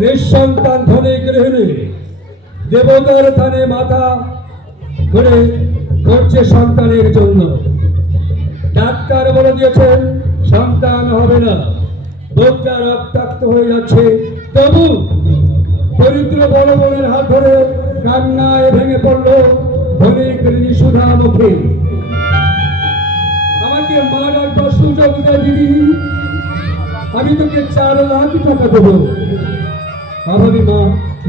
নিঃসন্তান ধনে গৃহিণী দেবতার থানে মাথা করে করছে সন্তানের জন্য। ডাক্তার বলে দিয়েছেন সন্তান হবে না, বুকটা রক্তাক্ত হয়ে যাচ্ছে, তবু দরিদ্র বড় বোনের হাত ধরে কান্নায় ভেঙে পড়লো ধনী গৃহিণী সুধামুখী। আমাকে মা ডাকবার সুযোগ দেয় দিদি, আমি তোকে 4 লাখ টাকা দেবো। অভাবী মা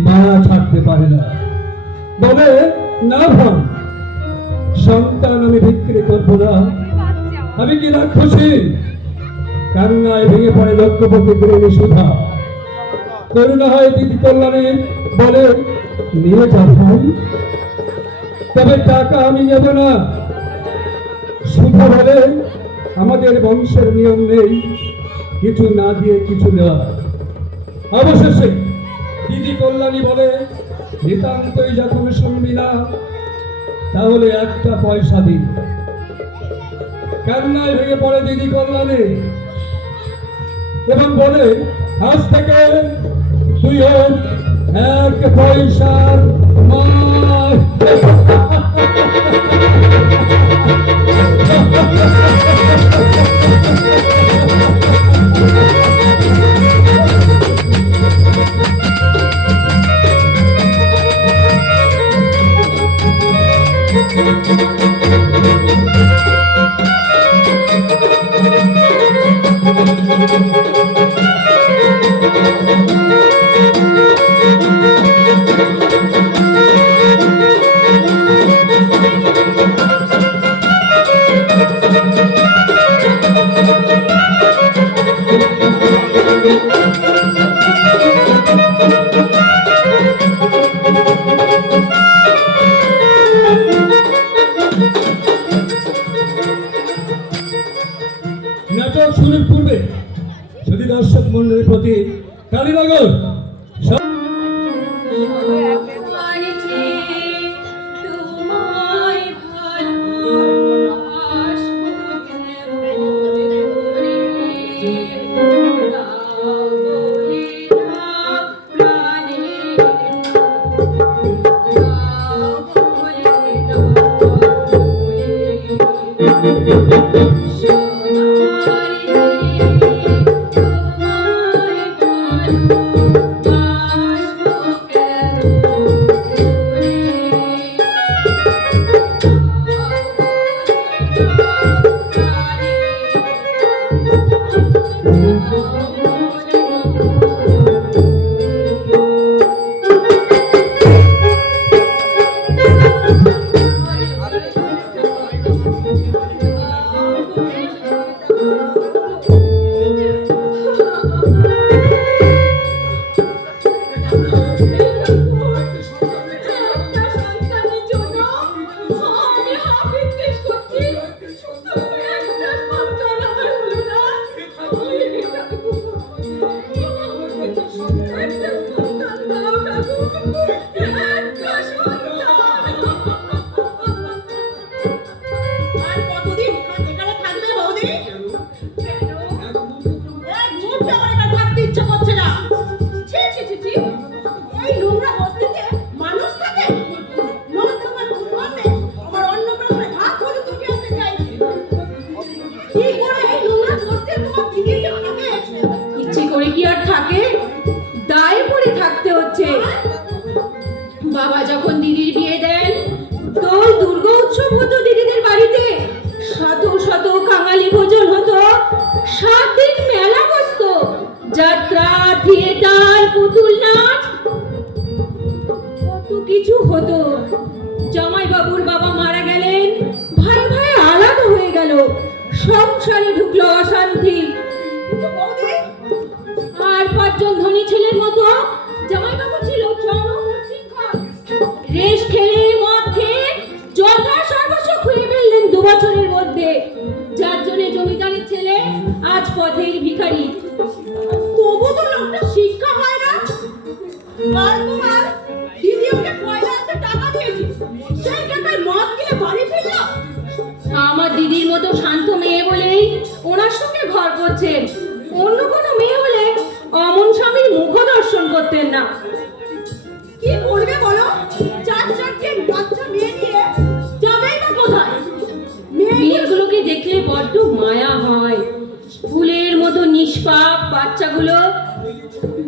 মায়া ছাড়তে পারে না, বলে না ভাই, সন্তান আমি বিক্রি করবো না, আমি কি রাক্ষসী? কান্নায় ভেঙে পড়ে লক্ষ্যপতি গৃহিণী সুধা। করুণা হয় দিদি কল্যাণে, বলে নিয়ে যা ভাই, তবে টাকা আমি নেব না। সুধা বলে আমাদের বংশের নিয়ম নেই কিছু না দিয়ে কিছু নেওয়া। অবশেষে দিদি কল্যাণী বলে নিতান্তই যখন শুনবি না তাহলে একটা পয়সা দিন। কান্নায় ভেঙে পড়ে দিদি কল্যাণী এবং বলে আজ থেকে তুই 1 পয়সার মাল। নাটক শুরুর পূর্বে যদি দর্শক মন্ডলীর প্রতি কালীনগর বাবা যখন দিদির বিয়ে দেন তো দুর্গা উৎসব হতো দিদিদের বাড়িতে, শত শত কাঙালি ভোজন হতো, 7 দিন মেলা বসতো, যাত্রা, থিয়েটার, পুতুল নাচ, কত কিছু হতো। জামাই বাবুর বাবা মারা গেলেন, ভাই ভাই আলাদা হয়ে গেল, সংসারে ঢুকলো অশান্তি। আর 5 জন ধনী ছেলের মতো জামাই বাবু ছিল রেশ খেলে মদ খেয়ে যথা সর্বস্ব খুঁড়ে ফেললেন 2 বছরের মধ্যে। 4 জনের জমিদারের ছেলে আজ পথের ভিখারি। তবু তো লোকটা শিক্ষা হয় না। তোমার দিদি ওকে পয়লা একটা টাকা দিয়েছে, সেই টাকায় মদ কিনে বাড়ি ফিরল। আমার দিদি মতো শান্ত মেয়ে বলেই ওনার সঙ্গে ঘর করছেন। অন্য কোনো মেয়ে হলে অমন স্বামীর মুখ দর্শন করতেন না। কি করবে বলো? চার চারটে বাচ্চা মেয়ে নিয়ে যাবেই বা কোথায়? মেয়েগুলোকে দেখলে বড্ড মায়া হয়। ফুলের মতো নিষ্পাপ বাচ্চাগুলো।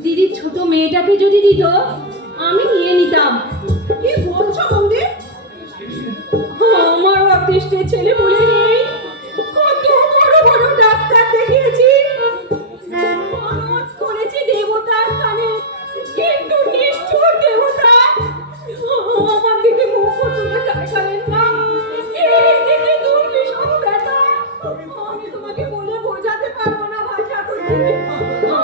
দিদির ছোট মেয়েটাকে যদি দিত আমি নিয়ে নিতাম। কি বলছো বৌদি? আমার অদৃষ্টে ছেলে বলে নেই। কত বড় বড় ডাক্তার দেখিয়েছি, মানত করেছি দেবতার কানে, কিন্তু নিষ্ঠুর দেবতা আমার দিকে মুখ তুলে তাকালেন না। এই দিকে দুর্বিষহ ব্যথা। আমি তোমাকে বলে বোঝাতে পারবো না ভাই ঠাকুরজি,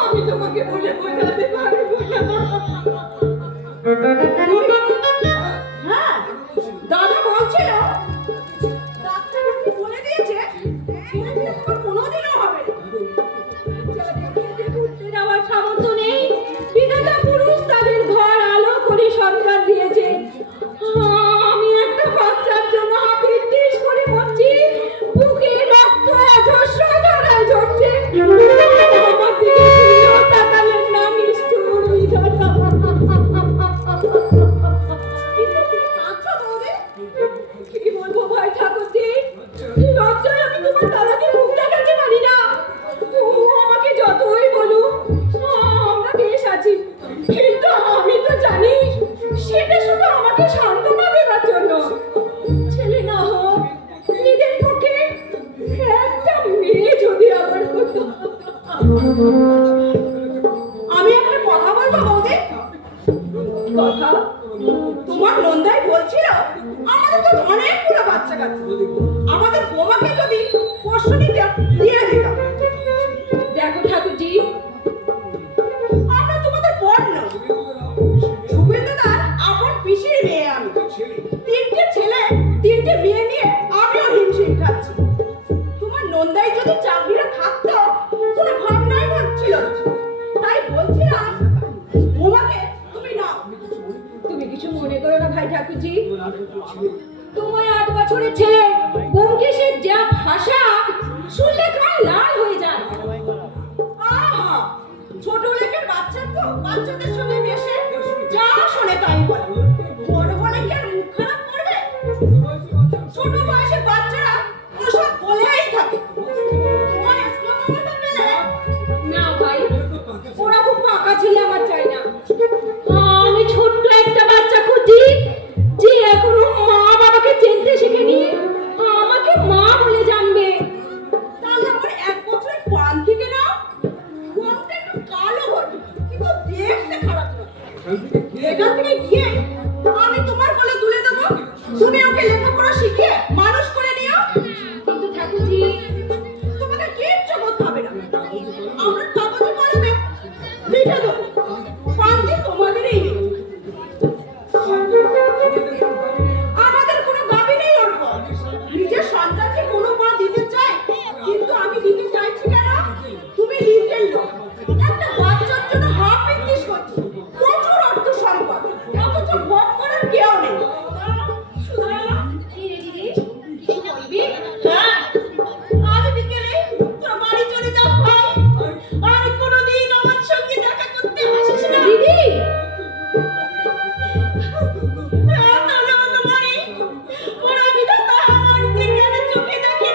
আমি তোমাকে বলে বোঝাতে পারবো না। হ্যাঁ, দাদা বলছিল ডাক্তার কি বলে দিয়েছে ছেলেপিলে তোমার কোনোদিনও হবে না। যাদের ঘুরতে যাওয়ার সামর্থ্য নেই, বিধাতা পুরুষ তাদের ঘর আলো করে সন্তান দিয়েছে। আমি একটা বাচ্চার জন্য হাপিত্তিস করে মরছি, বুকে রক্ত অজস্র ধারায় ঝরছে। আমার দিকে ফিরেও তাকালেন না নিষ্ঠুর বিধাতা। কিন্তু তুমি কাঁদছো বৌদি? কি বলবো ভাই ঠাকুরজি, লজ্জায় আমি তোমার দাদাকে মুখ দেখাতে পারি না। ও আমাকে যতই বলুক আমরা বেশ আছি, কিন্তু আমি তো জানি সেটা শুধু আমাকে সান্ত্বনা দেওয়ার জন্য। ছেলে না হোক, নিজের পক্ষে একটা মেয়ে যদি আমার হতো। আমি একটা কথা বলবো বৌদি? কথা তোমার নন্দাই বলছিল আমাদের তো অনেকগুলো বাচ্চা কাচ্চা, আমাদের বোমাকে যদি পোষ্য নিতে দিয়ে দিতাম। দেখো ঠাকুরজি, আমরা তোমাদের বর নই, শুভেন্দুদার আপন পিসির মেয়ে আমি। তিনটে ছেলে তিনটে মেয়ে নিয়ে আমিও হিমশিম খাচ্ছি। তোমার নন্দাই যদি চাকরিটা থাকতো কোনো ভাবনাই ভাবছিল না। তাই বলছিলাম বোমাকে তুমি নাও। তুমি কিছু মনে করো না ভাই ঠাকুরজি, তোমার 8 বছরের ছেলে ব্যোমকেশের যা ভাষা শুনলে কান লাল হয়ে যায়। আহা, ছোট লেখের বাচ্চা তো বাচ্চাদের সঙ্গে মেশে যা শোনে তাই বলে। বড় হলে কি আর মুখ খারাপ করবে? ছোট বয়সের বাচ্চারা ওসব বলেই থাকে। তোমার স্কুলে পেলে না ভাই, ওরা খুব পাকা ছেলে আমার চাই না। আমি ছোট্ট একটা বাচ্চা খুঁজি যে এখনো মা বাবাকে চিনতে শেখেনি, আমাকে মা বলে জানবে। তাহলে আমার 1 বছরের পান থেকে নাও। কোনটা একটু কালো বটে, কিন্তু দেখতে খারাপ নয়। এখান থেকে গিয়ে আমি তোমার কোলে তুলে দেবো, তুমি ওকে লেখাপড়া শিখিয়ে মানুষ করে নিও। কিন্তু ঠাকুরজি, তোমাদের কিচ্ছু করতে হবে না। আমরা কাগজে কলমে লিখে দেবো, পান্তি তোমাদেরই নেই। আমাদের কোনো দাবি নেই ওর পর। নিজের সন্তানকে কোনো মা দিতে চায়, কিন্তু আমি দিতে চাইছি কেন? তুমি লিখে লোক, একটা বাচ্চার জন্য হাফ ইংলিশ করছি, প্রচুর অর্থ সম্পদ, অথচ ভোগ করার কেউ নেই। এই রে দিদি, কিছু বলবি? হ্যাঁ, আজ বিকেলে তোর বাড়ি চলে যাও ভাই। আর কোনোদিন আমার সঙ্গে দেখা করতে আসিস না। দিদি, হ্যাঁ, তাহলে আমাকে বাড়ি। ওরা বিধাতা আমার দিকে চোখে দেখে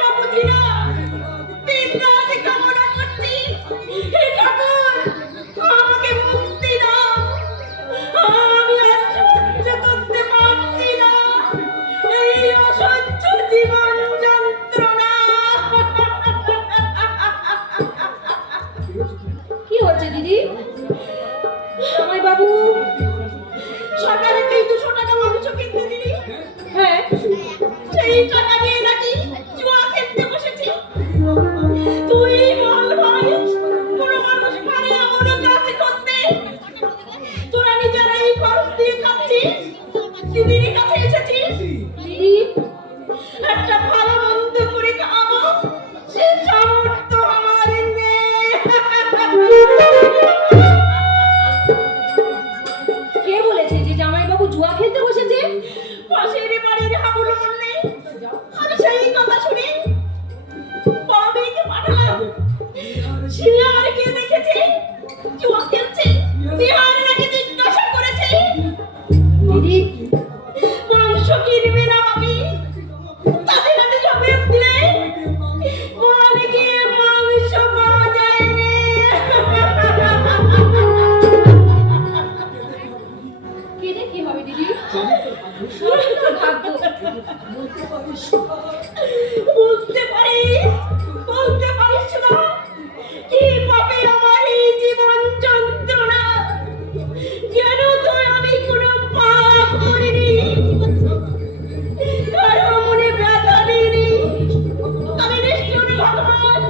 ভগবান,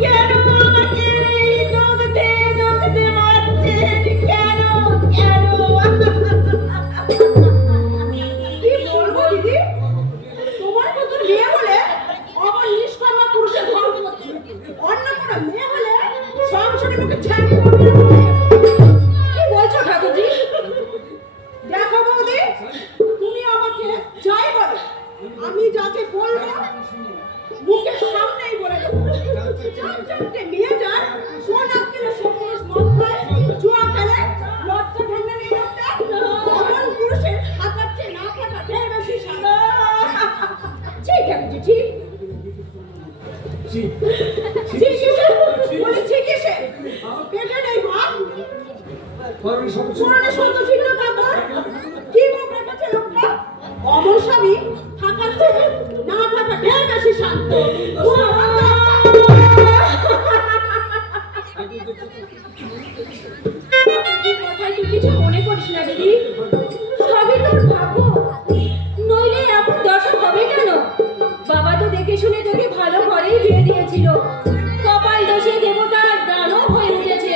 কেন আমাকে এই দগ্ধে দগ্ধে মারছেন? কেন কেন? কি বলবো দিদি, তোমার মতো মেয়ে হলে আমার নিষ্কামা পুরুষের ঘর করছে, অন্য কোনো মেয়ে হলে সংসারে মুখে ছ্যাঁক করবে। কি বলছো ঠাকুরজি? দেখো বৌদি, তুমি আমাকে যাই বলো, আমি যাকে বলবো মুখের সামনেই বলে দেবো। চারটে মেয়ে যায়, কোন আক্কেলে সবুজ মদ খায়, জুয়া খেলে, লজ্জা ভেঙে নিয়ে যাচ্ছে, এমন পুরুষের থাকাচ্ছে না থাকা ঢের বেশি সাদা। ঠিক ঠাকুরজি, ঠিক। ঠিক কিসে? বলি ঠিক কিসে? পেটে নেই ভাত, পুরনো সদ্য ছিল কাপড়, কি মুখ রেখেছে লোকটা? অমর স্বামী থাকার চেয়ে না থাকা ঢের বেশি শান্ত। এই কথায় তুই কিছু মনে করিস না দিদি, সবই তোর ভাগ্য, নইলে এমন দশা হবে কেন? বাবা তো দেখে শুনে তোকে ভালো ঘরেই বিয়ে দিয়েছিল, কপাল দোষে দেবতা দানব হয়ে উঠেছে।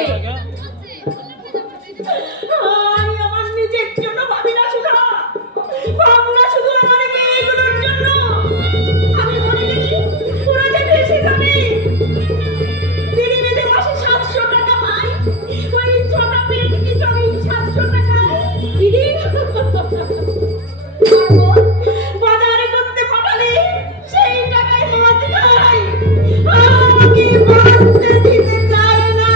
আমি আমার নিজের জন্য ভাবি না সুধা, ভাবনা শুধু আমার মেয়েগুলোর জন্য। আমি মনে দেখি ওরা যে বেশি দামি, দিনে বেঁধে মাসে 700 টাকা পাই, ওই ছোটা পেট কি জমি 700 টাকায় দিদি বাজারে করতে পাঠালে সেই টাকায় মদ খাই, আমাকে বাঁচতে দিতে চায় না।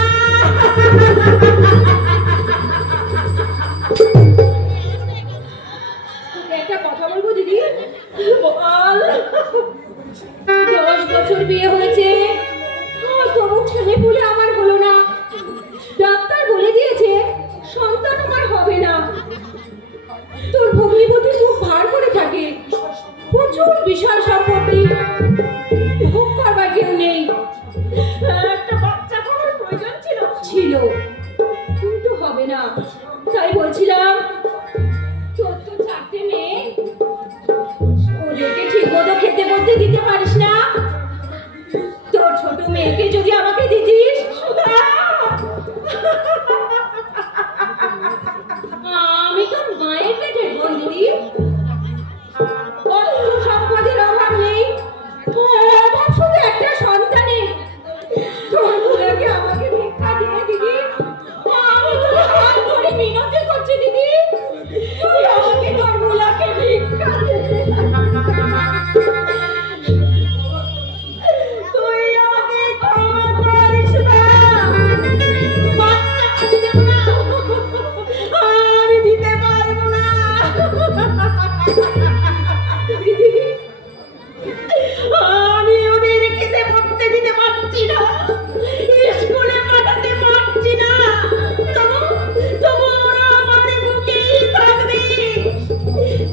তোকে একটা কথা বলবো দিদি, বল। 10 বছর বিয়ে হয়েছে, তবু ছেলে পুলে আমার হলো না। ডাক্তার বলে দিয়েছে সন্তান আমার হবে না। তোর ভগ্নিপতি মুখ ভার করে থাকে, প্রচুর বিশাল সম্পত্তি, ভোগ করবার কেউ নেই। একটা বাচ্চা করার প্রয়োজন ছিল। ছিল, কিন্তু হবে না। তাই বলছিলাম, তোর তো 4টে মেয়ে, ওদেরকে ঠিক মতো খেতে বলতে দিতে পারিস না। তোর ছোট মেয়েকে যদি আমাকে দিতিস, আমি তোর মায়ের পেটের বোন দিদি, অর্থ সম্পদের অভাব নেই, অভাব শুধু একটা সন্তানের। তোর মুলাকে আমাকে ভিক্ষা দিয়ে দিদি, আমি তোর হাত ধরে মিনতি করছি দিদি, তুই আমাকে তোর মুলাকে ভিক্ষা দে। তুই আমাকে ক্ষমা করিস না। বাচ্চা আমি দেব না, আমি দিতে পারবো না। দিদি, আমি ওদের খেতে পড়তে দিতে পারছি না, স্কুলে পাঠাতে পারছি না, তবু ওরা আমার বুকেই থাকবে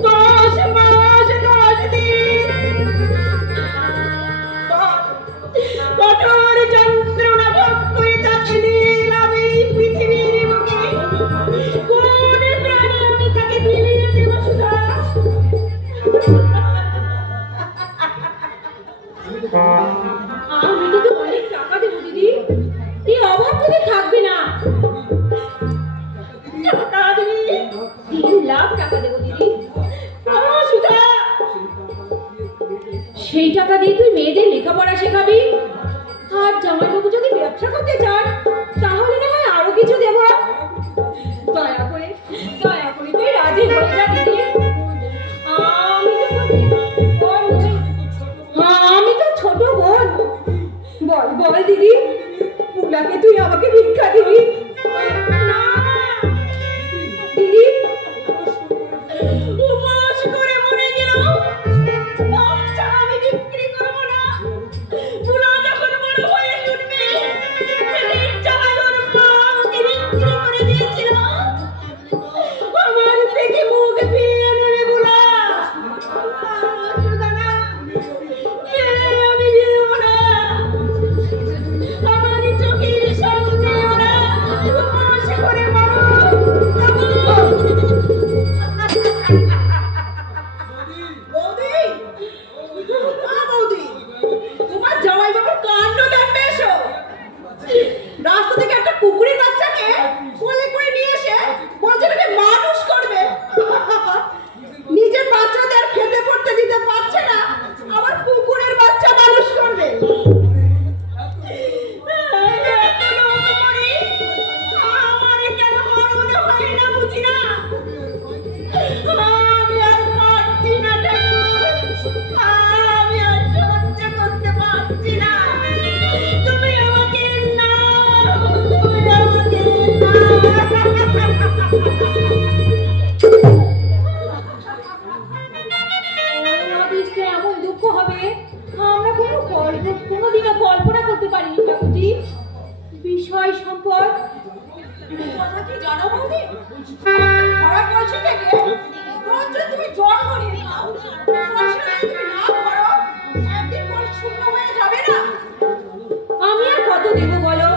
10 মাস 10 দিন। কঠোর যন্ত্রণা ভোগ করে যাচ্ছে দিন আমি পৃথিবীর বুকে। কোন প্রাণে আমি তাকে বিলিয়ে দেব সুধা? আমি তোকে অনেক টাকা দেবো দিদি, এই অভাব তোদের থাকবে না। টাকা দিবি? 3 লাখ টাকা দেবো দিদি। সুধা, সেই টাকা দিয়ে তুই মেয়েদের লেখাপড়া শেখাবি, আর জামাইবাবু যদি ব্যবসা করতে চান তাহলে না হয় আরো কিছু দেবো। দয়া করে তুই রাজি হয়ে যা দিদি। আমি তো ছোট বোন। বল দিদি, মুলাকে তুই আমাকে ভিক্ষা দিবি? না, দিদি, উপবাস করে মরে গেল, বাচ্চা আমি বিক্রি করবো না। বুড়া যখন বড় হয়ে উঠবে, পেটের চালানোর মা আমাকে বিক্রি করে দিয়েছিল। আমার থেকে মুখ ফিরিয়ে নেবে বুড়া। সুধা না, আমি বিয়েব না। আমার চোখের সামনে ওরা উপবাস করে বৌদি, বৌদি, বৌদি, কোনোদিনও কল্পনা করতে পারিনি ঠাকুরজি। বিষয় সম্পদ কথা কি জানো বৌদি? খারাপ বয়সে থেকে রোজ যদি তুমি জল ভরিয়ে খাও, পয়সা যদি তুমি না করো, একদিন পরে শূন্য হয়ে যাবে না? আমি আর কত দেবো বলো?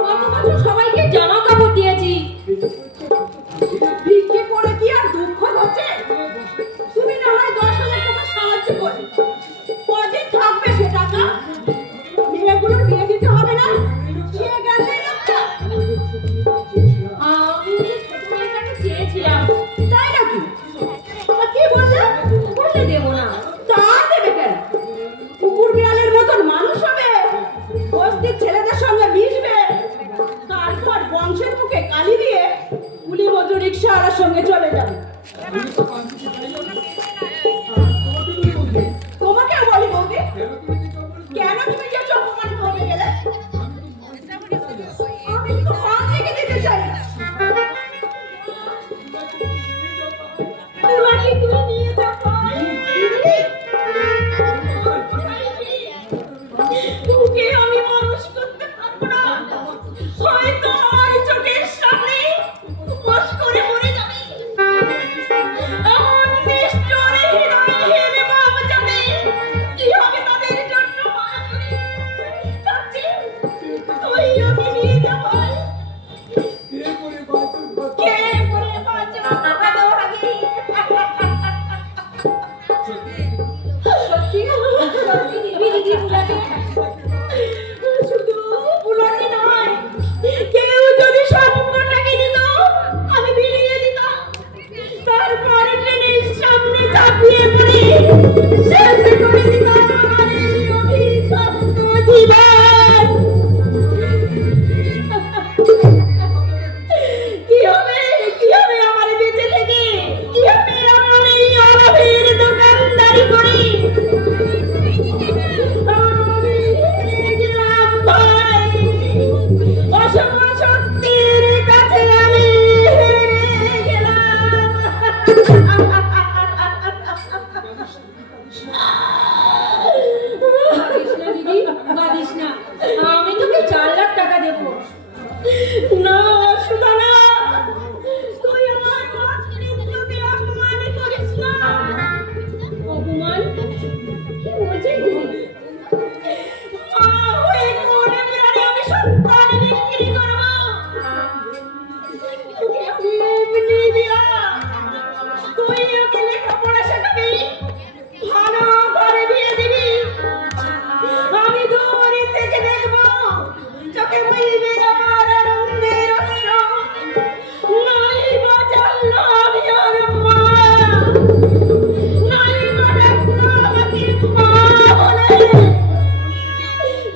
গত বছর সবাইকে জামা কাপড় দিয়েছি। ভিক্ষে করে কি আর দুঃখ হচ্ছে? তুমি না হয় 10,000 টাকা সাহায্য করো, কদিন থাকবে সে টাকা? মেয়েগুলোর বিয়ে দিতে হবে না? সে গেলেই লোকটা। আমি যে ছোট মেয়েটাকে চেয়েছিলাম, তাই নাকি? আর কি বললে? বললে দেবো না। তা দেবে কেন? কুকুর বিড়ালের মতন মানুষ হবে, বস্তির ছেলেদের সঙ্গে মিশবে, তারপর বংশের মুখে কালি দিয়ে কুলি মজুর রিক্সাওয়ালার সঙ্গে চলে যাবে। তোমাকেও বলি বৌদি, কেন তুমি যে অপমান করতে গেলে? আমি তো পান রেখে দিতে চাই না। তোমাকে তুমি নিয়ে যাবো। তোকে আমি মানুষ করতে পারবো না। হয়তো আমার চোখের সামনে বস করে মরে যাবে। এমন নিষ্ঠুর হৃদয়হীন মা যাবে, কি হবে তাদের জন্য মায়া করে? তার চেয়ে তুই ওকে নিয়ে যা ভাই। কে করে বাঁচবো টাকা দাও আগে। সত্যি সত্যি দিবি দিদি বুলাকে? শুধু বুলাকে নয়, কেউ যদি সম্পূর্ণটাকে দিত, আমি বিলিয়ে দিতাম। তারপর ট্রেনের সামনে চাপিয়ে পড়ে শেষ করে দিতাম আমার এই অভিশপ্ত জীবন। কি হবে আমার বেঁচে থেকে? কি হবে আমার এই অভাবের দোকানদারি করে? আমি হেরে গেলাম ভাই, অসম শক্তির কাছে আমি হেরে গেলাম। কাঁদিস না দিদি, কাঁদিস না। আমি তোকে 4 লাখ টাকা দেবো। না সুধা না, তুই আমার মাতৃত্বকে অপমান করিস না। অপমান? কি বলছিস তুই? মা হয়ে কোন বিরানে আমি সন্তান বিক্রি করবো? তোকে আমি এমনি দিয়া, তুই ওকে লেখাপড়া শেখাবি, ভালো ঘরে বিয়ে দিবি। আমি দূর থেকে দেখবো, চোখে বইবে আমার আনন্দের অশ্রু। নাই বা জানলো আমি ওর মা, নাই বা ডাকলো আমাকে মা বলে।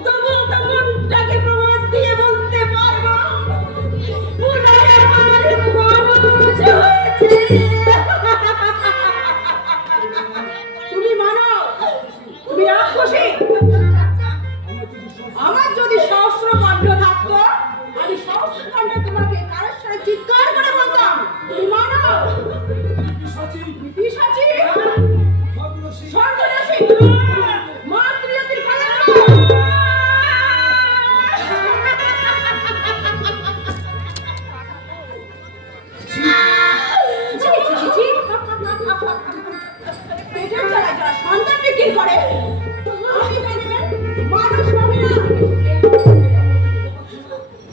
তবু তো মনটাকে প্রমাণ দিয়ে বলতে পারবো, উনার আমার মানুষ হয়েছে। তুমি মানো, তুমি রাক্ষসী। আমার যদি সহস্র কণ্ঠ থাকতো, আমি সহস্র কণ্ঠ তোমাকে কারোর সাথে চিৎকার করে বলতাম। তুমি মানো? পিশাচী, সর্বনাশী, মাতৃজাতির কলঙ্ক। পেটের জ্বালায় যারা সন্তান বিক্রি করে, আমি জানিবেন মানুষ হবে না।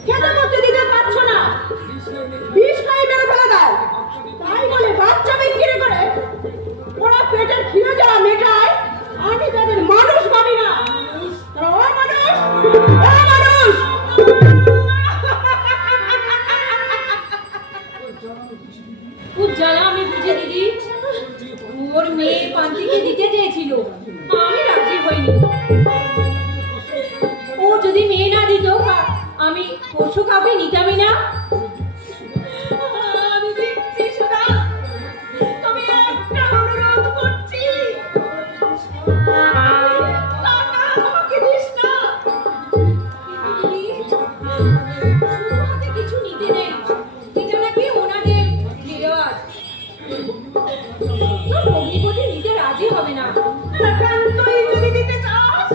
খেতে করতে দিতে পারছো না, বিষ খাই মেরে ফেলে দাও। তাই বলে বাচ্চা বিক্রি করে ওরা পেটের খিদে যারা মেটায়, আমি তাদের মানুষ ভাবি না। তারা অমানুষ, অমানুষ। খুব জ্বালা আমি বুঝি দিদি। ওর মেয়ে পান্তিকে দিতে চেয়েছিল, আমি রাজি হইনি। ও যদি মেয়ে না দিত, আমি পশু কাউকে নিতামই না। আমি দিচ্ছি সোনা, তবে একটা অনুরোধ করছি, টাকা আমাকে দিস না। কিন্তু দিদি, তোমাকে কিছু নিতে নেই, এটা নাকি ওনাদের রেওয়াজ। ভগ্নিপতি নিতে রাজি হবে না। একান্তই যদি দিতে চাস,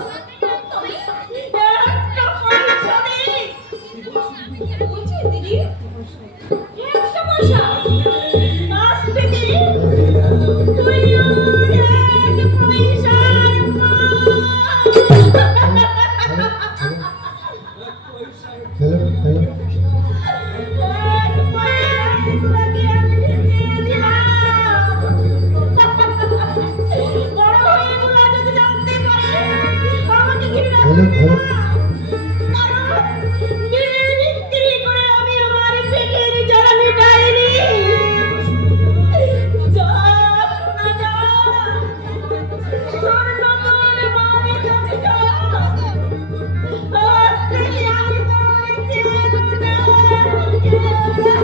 ভালো ভালো বিড়ি বিক্রি করে আমি আমার পেটের জ্বালা মেটাইনি। যা, শোনা যা, স্বর্ণময় মায়ের কাছে যা। আজ থেকে আমি তোর ছেলে না। যা,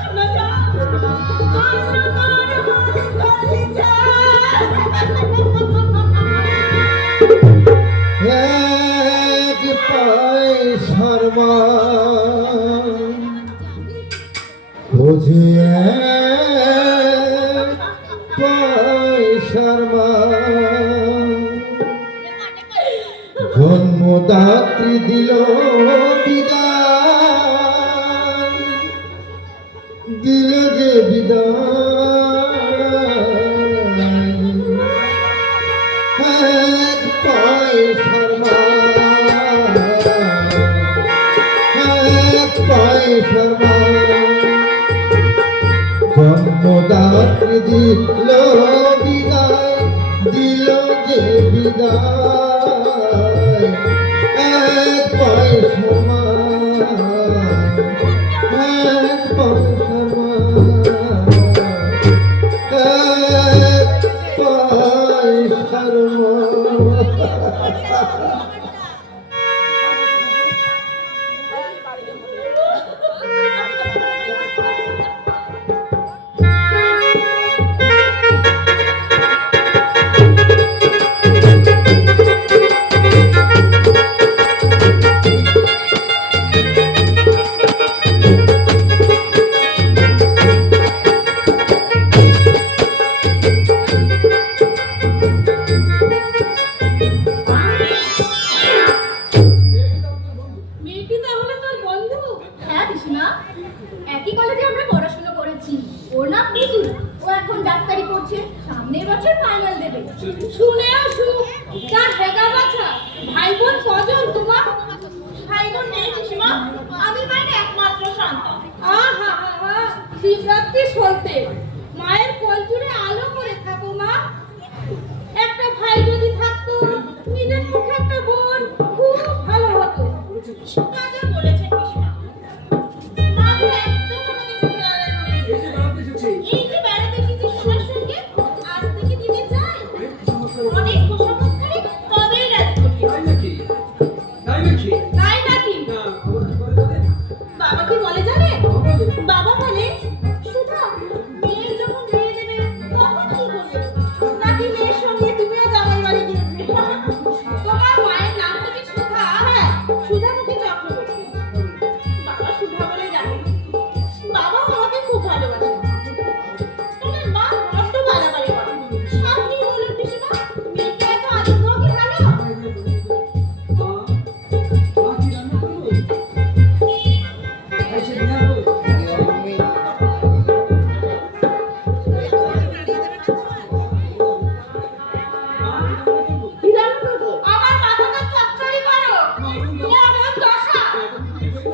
শোনা যা, স্বর্ণময় মায়ের কাছে যা। এক পয়সার মান বুঝি এক পয়সার মান জন্মদাত্রী দিল বিদায় দিল যে বিদায় এক পয়সার মান এক পয়সার মান জন্মদাত্রী দিল বিদায় দিল যে বিদায় এক পয়সার মান এক পয়সার মান এক পয়সার মান মেয়েটি তাহলে তোর বন্ধু? হ্যাঁ পিসিমা, একই কলেজে আমরা পড়াশোনা করেছি। ওর নাম পুতুল, ও এখন ডাক্তারি পড়ছে, সামনের বছর ফাইনাল দেবে। শুনেও সুখ, তার হেগা বাছা। ভাই বোন কজন তোমার? ভাই বোন নেই পিসিমা, আমি মায়ের একমাত্র সন্তান। আহা হা, শিবরাত্রি সলতে মায়ের কোল জুড়ে আলো করে থাকো মা। একটা ভাই যদি থাকতো, নিজের মুখে একটা বোন, খুব ভালো হতো। কাজে বলেছেন পিসিমা, মা তো একদম কোনো কিছু খেয়ালের মধ্যে নেই। এই যে বেড়াতে এসেছি সবার সঙ্গে, আজ থেকে দিনে যায় অনেক খোশামত করে তবেই রাজি করিয়েছি। তাই নাকি? বাবা কি বলে জানে? বাবা বলে সুধা, মেয়ের যখন বিয়ে দেবে তখন কি করবে? নাকি মেয়ের সঙ্গে তুমিও জামাই বাড়ি দেখবে? তোমার মায়ের নাম তো কি সুধা? হ্যাঁ, সুধামুখী চক্রবর্তী। বাবা সুধা বলে জানে। বাবা আমাকে খুব ভালোবাসে। তোমার মা বড্ড বাড়াবাড়ি করে। আপনি বলুন পিসিমা, মেয়েকে এত আদর দেওয়া কি ভালো? আমার মাথাটা চচ্চড়ি করো। এমন দশা,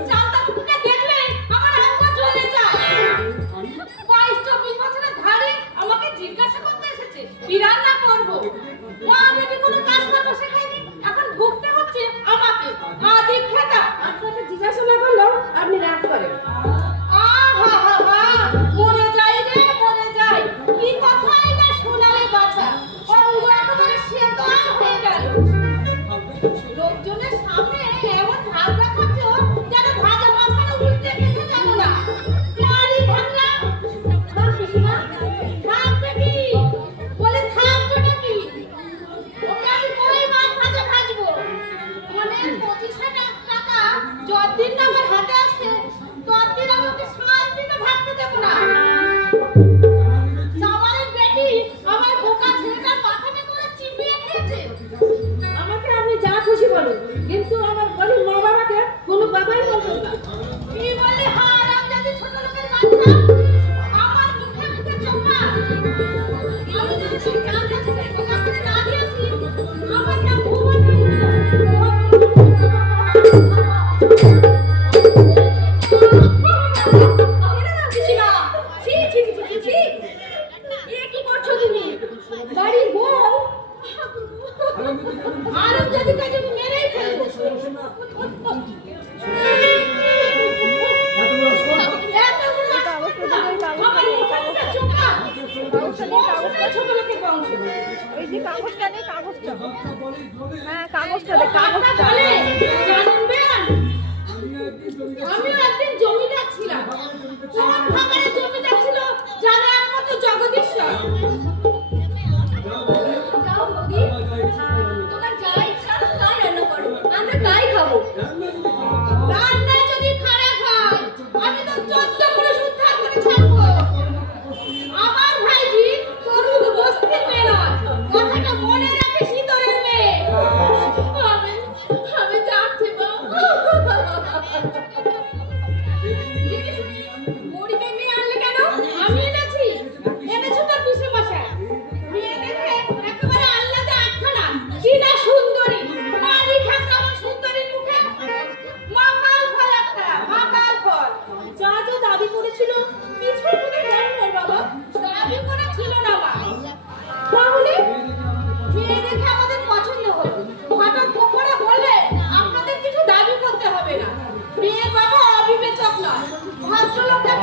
চালতামুখীকে দেখলে আমার অঙ্গ জ্বলে যায়। 22-24 বছরের ধারে আমাকে জিজ্ঞাসা করতে এসেছে কি রান্না করবো। মা বেটি কোনো কাজ করবো শেখায়নি, এখন ভুগতে হচ্ছে আমাকে। আদি খেতা আপনাকে জিজ্ঞাসা না করলেও আপনি রাগ করেন। আহা হা হা, মরে যাই রে মরে যাই। কি কথাই না শোনালে বাছা, অঙ্গ একেবারে সেতু হয়ে গেল। লোকজনের সামনে এমন ভাব দেখাচ্ছ যেন ভাজা মাছখানে উল্টে খেতে জানো না। নারী ভাবনা না পিসিমা, থাকবে কি বলে, থাকবে নাকি? ওকে আমি কই মাছ ভাজা ভাজবো? মানে 25,000 টাকা যতদিন না আমার হাতে আসছে ততদিন আমি ওকে শান্তিতে ভাবতে দেবো না। সামারের বেটি আমার বোকা ছেলেটার মাথাটা করে চিবিয়ে খেয়েছে। আমাকে আপনি যা খুশি বলুন, কিন্তু আমার গরিব মা বাবাকে কোনো কথাই বলবেন না। কি বলে হারাম জাতি ছোট লোকের বাচ্চা, আমার মুখে মুখে চোখা। আমি যদি সেই কাজ করতে কথা বলে না দিয়েছি, আমার নাম ভুবন পিসিমা, ছি কাগজটা নেই, কাগজটা। হাতটা বলে ধরে হ্যাঁ, কাগজটা দে, কথা কাগজটা। বলে জানবেন আমিও একদিন জমিদার আমিও একদিন জমিদার ছিলাম। কোন ভাগাড়ে জমিদার ছিল জানে একমাত্র জগদীশ্বর। যাও নদী, তোমার যা ইচ্ছা তাই রান্না করো, আমরা তাই খাবো। রান্না যদি খারাপ হয় আমি তো 14 পুরুষ উদ্ধার করে ছাড়বো। আমার ভাইজি তোর মতো বস্তির মেয়ে নয়, কথাটা মনে রাখিস তোরের মেয়ে। আমি যাচ্ছি মা। গরিবের মেয়ে আনলে কেন? আমি এনেছি। এনেছো তোর পিসে মশাই। মেয়ে দেখে একেবারে আহ্লাদে আটখানা। কি না সুন্দরী। মারি খাক আমার সুন্দরীর মুখে। মাকাল ফল একটা, মাকাল ফল। যা যা দাবি করেছিল কিছুই মনে দেন না বাবা। দাবি করা ছিল না মা। তাহলে মেয়ে দেখে আমাদের পছন্দ হলো। হঠাৎ করে বললে আপনাদের কিছু দাবি করতে হবে না। মেয়ের বাবা অবিবেচক নয়, ভদ্রলোকটা